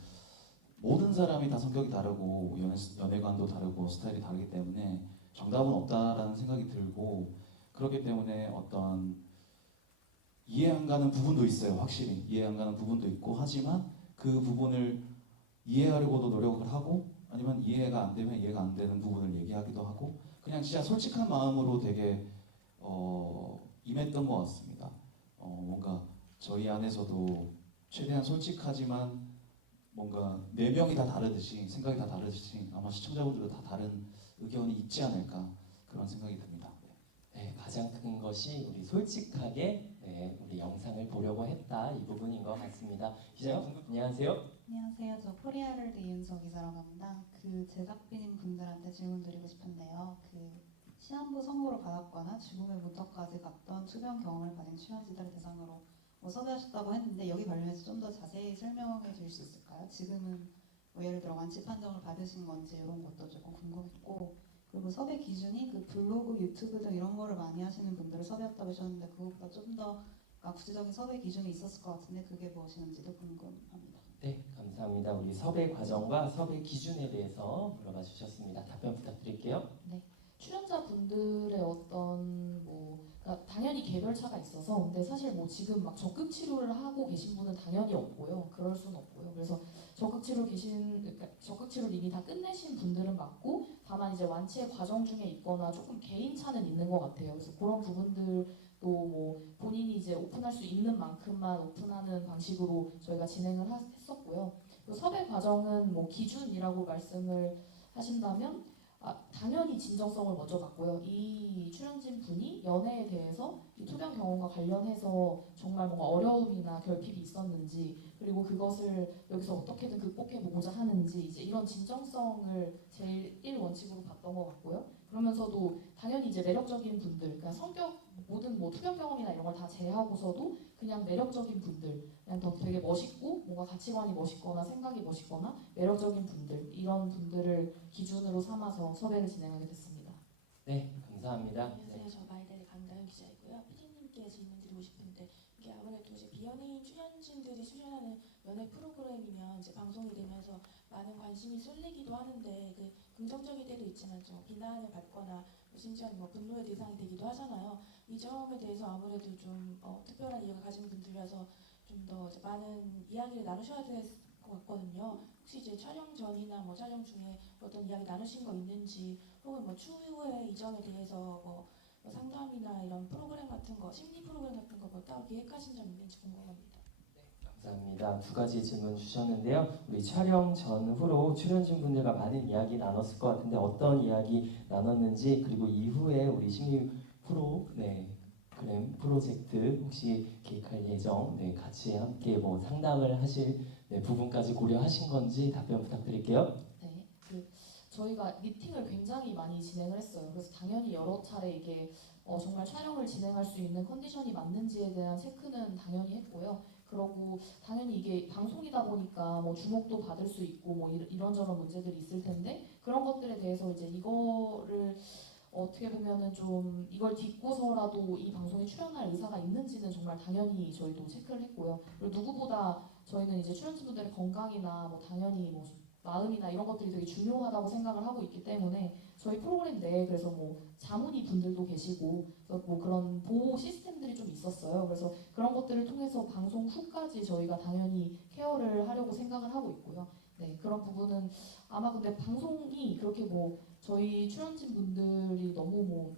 모든 사람이 다 성격이 다르고 연애관도 다르고 스타일이 다르기 때문에 정답은 없다라는 생각이 들고 그렇기 때문에 어떤 이해 안 가는 부분도 있어요. 확실히 이해 안 가는 부분도 있고 하지만 그 부분을 이해하려고도 노력을 하고 아니면 이해가 안 되면 이해가 안 되는 부분을 얘기하기도 하고 그냥 진짜 솔직한 마음으로 되게 임했던 것 같습니다. 뭔가 저희 안에서도 최대한 솔직하지만 뭔가 네 명이 다 다르듯이 생각이 다 다르듯이 아마 시청자분들도 다 다른 의견이 있지 않을까 그런 생각이 듭니다. 네, 가장 큰 것이 우리 솔직하게 우리 영상을 보려고 했다 이 부분인 것 같습니다. 기자님 안녕하세요. 안녕하세요. 저 코리아를 이윤서 기자라고 합니다. 그 제작진 분들한테 질문 드리고 싶은데요. 그 시한부 선고를 받았거나 죽음의 문턱까지 갔던 투병 경험을 가진 출연진들을 대상으로 섭외하셨다고 했는데 여기 관련해서 좀 더 자세히 설명해 주실 수 있을까요? 지금은 뭐 예를 들어 완치 판정을 받으신 건지 이런 것도 조금 궁금했고 그리고 섭외 기준이 그 블로그, 유튜브 등 이런 거를 많이 하시는 분들을 섭외했다고 하셨는데 그것보다 좀 더 구체적인 섭외 기준이 있었을 것 같은데 그게 무엇이는지도 궁금합니다. 네, 감사합니다. 우리 섭외 과정과 섭외 기준에 대해서 물어봐 주셨습니다. 답변 부탁드릴게요. 출연자분들의 어떤 그러니까 당연히 개별차가 있어서 근데 사실 지금 막 적극 치료를 하고 계신 분은 당연히 없고요. 그럴 수는 없고요. 그래서 적극 치료를 이미 다 끝내신 분들은 맞고 다만 이제 완치의 과정 중에 있거나 조금 개인차는 있는 것 같아요. 그래서 그런 부분들도 본인이 이제 오픈할 수 있는 만큼만 오픈하는 방식으로 저희가 진행을 했었고요. 그리고 섭외 과정은 기준이라고 말씀을 하신다면 당연히 진정성을 먼저 봤고요. 이 출연진 분이 연애에 대해서 이 투병 경험과 관련해서 정말 뭔가 어려움이나 결핍이 있었는지 그리고 그것을 여기서 어떻게든 극복해 보고자 하는지 이제 이런 진정성을 제일 1원칙으로 봤던 것 같고요. 그러면서도 당연히 이제 매력적인 분들, 그러니까 성격 모든 투병 경험이나 이런 걸 다 제하고서도 그냥 매력적인 분들, 그냥 더 되게 멋있고 뭔가 가치관이 멋있거나 생각이 멋있거나 매력적인 분들 이런 분들을 기준으로 삼아서 섭외를 진행하게 됐습니다. 네, 감사합니다. 안녕하세요. 저 마이델의 강다현 기자이고요. PD님께 질문 드리고 싶은데 이게 아무래도 이제 비연예인 출연진들이 출연하는 연애 프로그램이면 이제 방송이 되면서 많은 관심이 쏠리기도 하는데 그 긍정적일 때도 있지만 좀 비난을 받거나 심지어는 분노의 대상이 되기도 하잖아요. 이 점에 대해서 아무래도 좀 특별한 이유가 가진 분들이라서 좀 더 많은 이야기를 나누셔야 될 것 같거든요. 혹시 이제 촬영 전이나 촬영 중에 어떤 이야기 나누신 거 있는지 혹은 추후에 이 점에 대해서 상담이나 이런 프로그램 같은 거, 심리 프로그램 같은 거 따로 계획하신 점 있는지 궁금합니다. 감사합니다. 두 가지 질문 주셨는데요. 우리 촬영 전후로 출연진 분들과 많은 이야기 나눴을 것 같은데 어떤 이야기 나눴는지 그리고 이후에 우리 심리 프로그램 프로젝트 혹시 계획할 예정 같이 함께 상담을 하실 부분까지 고려하신 건지 답변 부탁드릴게요. 저희가 미팅을 굉장히 많이 진행을 했어요. 그래서 당연히 여러 차례 이게 정말 촬영을 진행할 수 있는 컨디션이 맞는지에 대한 체크는 당연히 했고요. 그러고 당연히 이게 방송이다 보니까 주목도 받을 수 있고 이런저런 문제들이 있을 텐데 그런 것들에 대해서 이제 이거를 어떻게 보면은 좀 이걸 딛고서라도 이 방송에 출연할 의사가 있는지는 정말 당연히 저희도 체크를 했고요. 그리고 누구보다 저희는 이제 출연진분들의 건강이나 당연히 마음이나 이런 것들이 되게 중요하다고 생각을 하고 있기 때문에 저희 프로그램 내에 그래서 자문의 분들도 계시고 그런 보호 시스템들이 좀 있었어요. 그래서 그런 것들을 통해서 방송 후까지 저희가 당연히 케어를 하려고 생각을 하고 있고요. 네, 그런 부분은 아마 근데 방송이 그렇게 저희 출연진 분들이 너무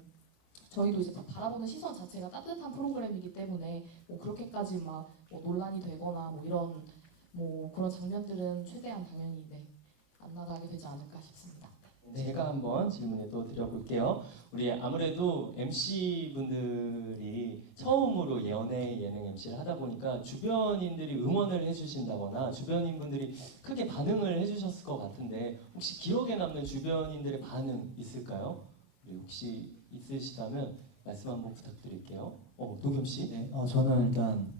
저희도 이제 바라보는 시선 자체가 따뜻한 프로그램이기 때문에 그렇게까지 논란이 되거나 이런 그런 장면들은 최대한 당연히 안 나가게 되지 않을까 싶습니다. 제가 한번 질문을 또 드려볼게요. 우리 아무래도 MC 분들이 처음으로 연예 예능 MC를 하다 보니까 주변인들이 응원을 해주신다거나 주변인 분들이 크게 반응을 해주셨을 것 같은데 혹시 기억에 남는 주변인들의 반응 있을까요? 네, 혹시 있으시다면 말씀 한번 부탁드릴게요. 도겸 씨. 네, 저는 일단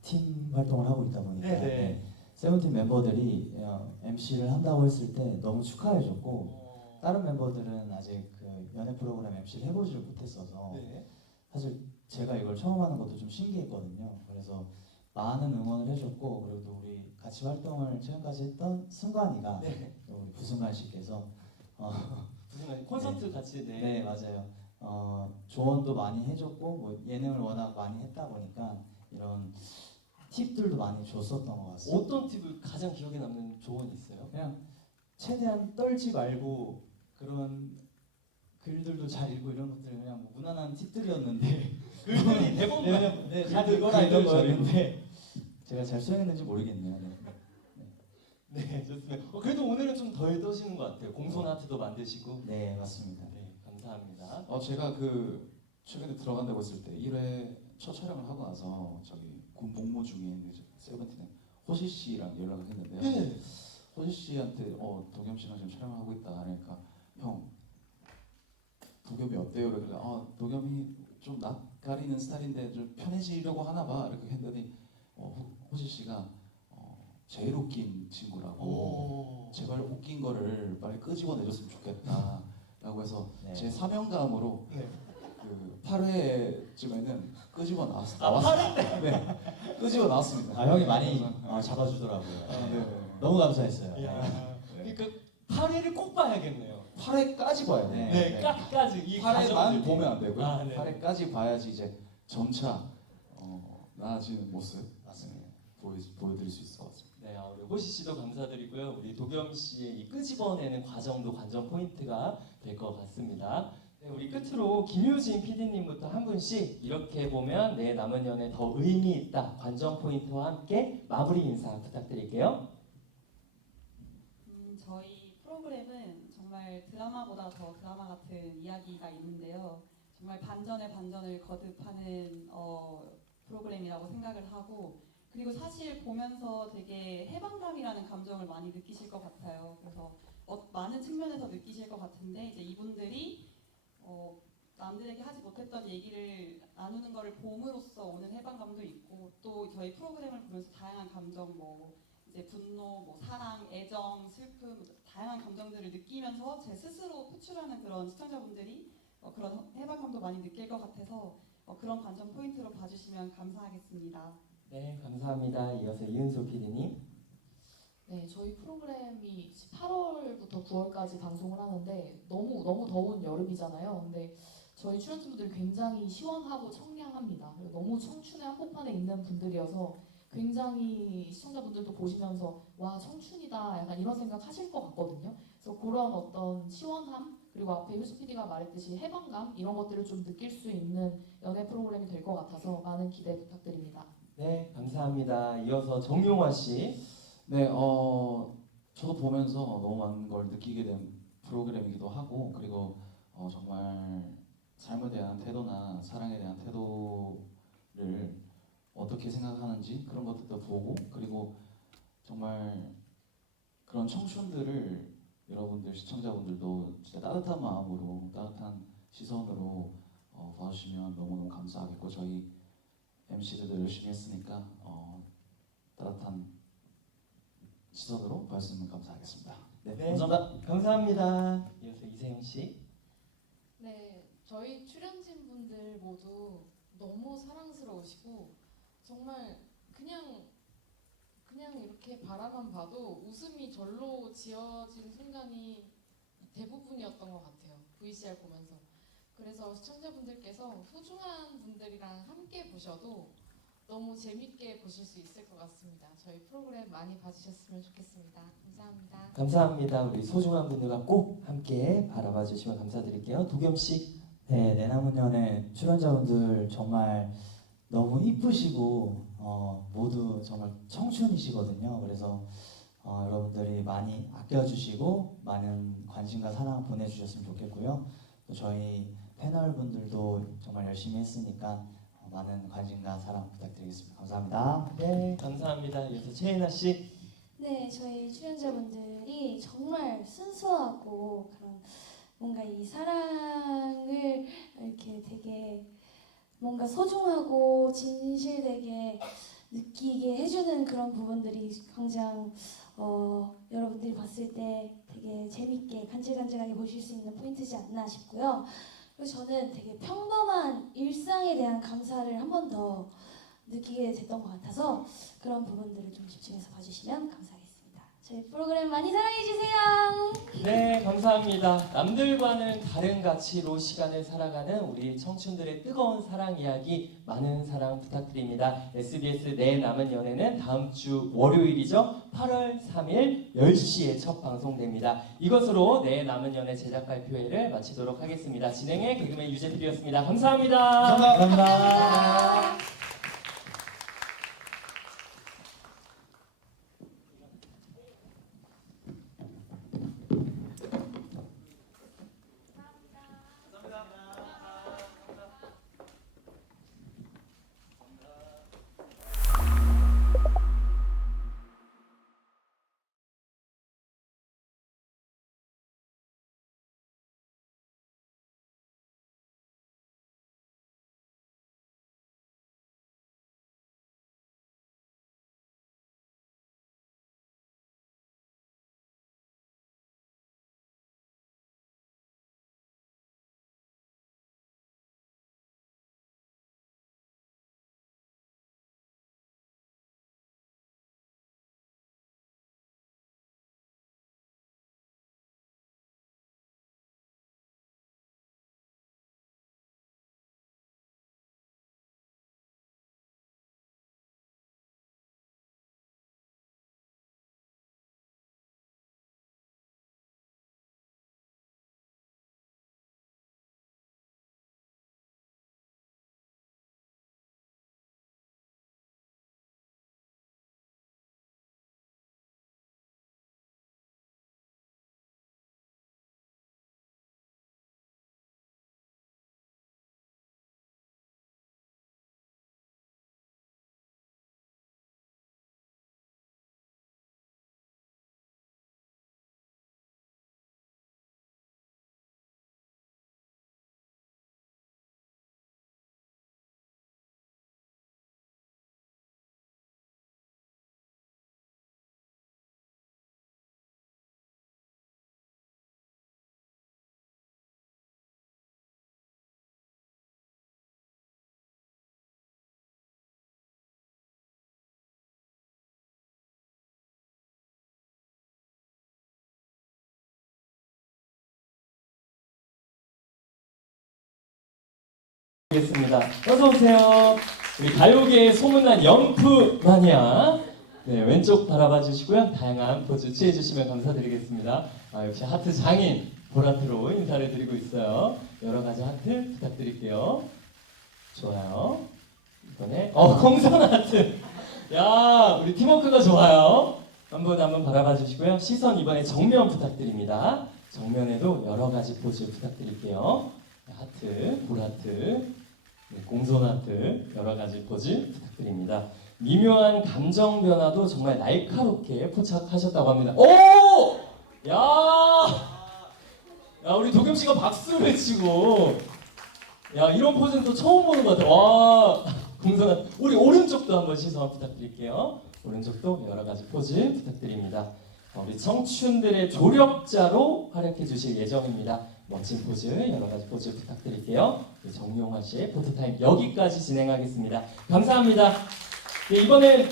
팀 활동을 하고 있다 보니까 네네. 네, 세븐틴 멤버들이 MC를 한다고 했을 때 너무 축하해줬고 다른 멤버들은 아직 그 연애 프로그램 MC를 해보지를 못했어서 네. 사실 제가 이걸 처음 하는 것도 좀 신기했거든요. 그래서 많은 응원을 해줬고 그리고 또 우리 같이 활동을 최근까지 했던 승관이가 네. 또 우리 부승관 씨께서 무슨 콘서트 같이 네 맞아요. 조언도 많이 해줬고 뭐 예능을 워낙 많이 했다 보니까 이런 팁들도 많이 줬었던 것 같습니다. 어떤 팁을 가장 기억에 남는 조언이 있어요? 그냥 최대한 떨지 말고 그런 글들도 잘 읽고 이런 것들 그냥 뭐 무난한 팁들이었는데 글들이 대부분 잘 읽거나 이런 거였는데 제가 잘 수행했는지 모르겠네요. 네. 네, 좋습니다. 그래도 오늘은 좀 덜 떠시는 것 같아요. 공손 아트도 만드시고. 네, 맞습니다. 네, 감사합니다. 제가 그 최근에 들어간다고 했을 때 1회 첫 촬영을 하고 나서 저기 군 복무 중인 세븐틴의 호시 씨랑 연락을 했는데요. 네. 호시 씨한테 도겸 씨랑 지금 촬영을 하고 있다 하니까 형 도겸이 어때요? 그러길래 도겸이 좀 낯가리는 스타일인데 좀 편해지려고 하나 봐 이렇게 했더니 호시 씨가 제일 웃긴 친구라고 제발 웃긴 거를 빨리 끄집어내줬으면 좋겠다 라고 해서 네. 제 사명감으로 네. 그 8회쯤에는 끄집어 나왔습니다. 8회? 네, 끄집어 나왔습니다. 형이 많이 잡아주더라고요. 네. 너무 감사했어요. 야, 그러니까 8회를 꼭 봐야겠네요. 8회까지 봐야 돼요. 네, 까지 이 8회만 과정을. 보면 안 되고요. 네. 8회까지 봐야지 이제 점차 나아지는 모습 보여드릴 수 있을 것 같습니다. 네, 우리 호시 씨도 감사드리고요. 우리 도겸 씨의 이 끄집어내는 과정도 관전 포인트가 될 것 같습니다. 네, 우리 끝으로 김효진 PD님부터 한 분씩 이렇게 보면 내 남은 연애 더 의미 있다 관전 포인트와 함께 마무리 인사 부탁드릴게요. 저희 프로그램은 정말 드라마보다 더 드라마 같은 이야기가 있는데요. 정말 반전의 반전을 거듭하는 프로그램이라고 생각을 하고 그리고 사실 보면서 되게 해방감이라는 감정을 많이 느끼실 것 같아요. 그래서 많은 측면에서 느끼실 것 같은데 이제 이분들이 남들에게 하지 못했던 얘기를 나누는 것을 봄으로써 오는 해방감도 있고 또 저희 프로그램을 보면서 다양한 감정 이제 분노, 사랑, 애정, 슬픔 다양한 감정들을 느끼면서 제 스스로 표출하는 그런 시청자분들이 그런 해방감도 많이 느낄 것 같아서 그런 관전 포인트로 봐주시면 감사하겠습니다. 네, 감사합니다. 이어서 이은솔 PD님. 네, 저희 프로그램이 8월부터 9월까지 방송을 하는데 너무 더운 여름이잖아요. 근데 저희 출연진분들이 굉장히 시원하고 청량합니다. 그리고 너무 청춘의 한복판에 있는 분들이어서 굉장히 시청자분들도 보시면서 와 청춘이다 약간 이런 생각 하실 것 같거든요. 그래서 그런 어떤 시원함 그리고 앞에 효시 PD가 말했듯이 해방감 이런 것들을 좀 느낄 수 있는 연애 프로그램이 될 것 같아서 많은 기대 부탁드립니다. 네, 감사합니다. 이어서 정용화 씨. 네, 저도 보면서 너무 많은 걸 느끼게 된 프로그램이기도 하고 그리고 정말 삶에 대한 태도나 사랑에 대한 태도를 어떻게 생각하는지 그런 것들도 보고 그리고 정말 그런 청춘들을 여러분들 시청자분들도 진짜 따뜻한 마음으로 따뜻한 시선으로 봐주시면 너무너무 감사하겠고 저희 MC들도 열심히 했으니까 따뜻한 시선으로 봐주시면 감사하겠습니다. 네, 감사합니다. 감사합니다. 이어서 이세영 씨. 네, 저희 출연진 분들 모두 너무 사랑스러우시고 정말 그냥 이렇게 바라만 봐도 웃음이 절로 지어진 순간이 대부분이었던 것 같아요. VCR 보면서. 그래서 시청자분들께서 소중한 분들이랑 함께 보셔도 너무 재밌게 보실 수 있을 것 같습니다. 저희 프로그램 많이 봐주셨으면 좋겠습니다. 감사합니다. 감사합니다. 우리 소중한 분들과 꼭 함께 바라봐 주시면 감사드릴게요. 도겸 씨. 네, 내 남은 연애 출연자분들 정말 너무 이쁘시고 모두 정말 청춘이시거든요. 그래서 여러분들이 많이 아껴주시고 많은 관심과 사랑 보내주셨으면 좋겠고요. 또 저희 패널분들도 정말 열심히 했으니까 많은 관심과 사랑 부탁드리겠습니다. 감사합니다. 네, 감사합니다. 이어서 최애나 씨. 네, 저희 출연자분들이 정말 순수하고 그런 뭔가 이 사랑을 이렇게 되게 뭔가 소중하고 진실되게 느끼게 해주는 그런 부분들이 굉장히 여러분들이 봤을 때 되게 재밌게 간질간질하게 보실 수 있는 포인트지 않나 싶고요. 그리고 저는 되게 평범한 일상에 대한 감사를 한 번 더 느끼게 됐던 것 같아서 그런 부분들을 좀 집중해서 봐주시면 감사하겠습니다. 저희 프로그램 많이 사랑해주세요. 네, 감사합니다. 남들과는 다른 가치로 시간을 살아가는 우리 청춘들의 뜨거운 사랑 이야기 많은 사랑 부탁드립니다. SBS 내 남은 연애는 다음 주 월요일이죠. 8월 3일 10시에 첫 방송됩니다. 이것으로 내 남은 연애 제작 발표회를 마치도록 하겠습니다. 진행의 개그맨 유재필이었습니다. 감사합니다. 감사합니다. 겠습니다. 어서 오세요. 우리 가요계의 소문난 영프 마니아. 네, 왼쪽 바라봐 주시고요. 다양한 포즈 취해 주시면 감사드리겠습니다. 역시 하트 장인 보라트로 인사를 드리고 있어요. 여러 가지 하트 부탁드릴게요. 좋아요. 이번에 공선 하트. 야, 우리 팀워크가 좋아요. 한번 바라봐 주시고요. 시선 이번에 정면 부탁드립니다. 정면에도 여러 가지 포즈 부탁드릴게요. 하트, 볼하트, 공손 하트 여러 가지 포즈 부탁드립니다. 미묘한 감정 변화도 정말 날카롭게 포착하셨다고 합니다. 오! 야, 우리 도겸 씨가 박수를 외치고, 야, 이런 포즈는 또 처음 보는 것 같아요. 와, 공손한. 우리 오른쪽도 한번 시선 부탁드릴게요. 오른쪽도 여러 가지 포즈 부탁드립니다. 우리 청춘들의 조력자로 활약해 주실 예정입니다. 멋진 포즈, 여러 가지 포즈 부탁드릴게요. 정용화 씨의 포토타임 여기까지 진행하겠습니다. 감사합니다. 네, 이번엔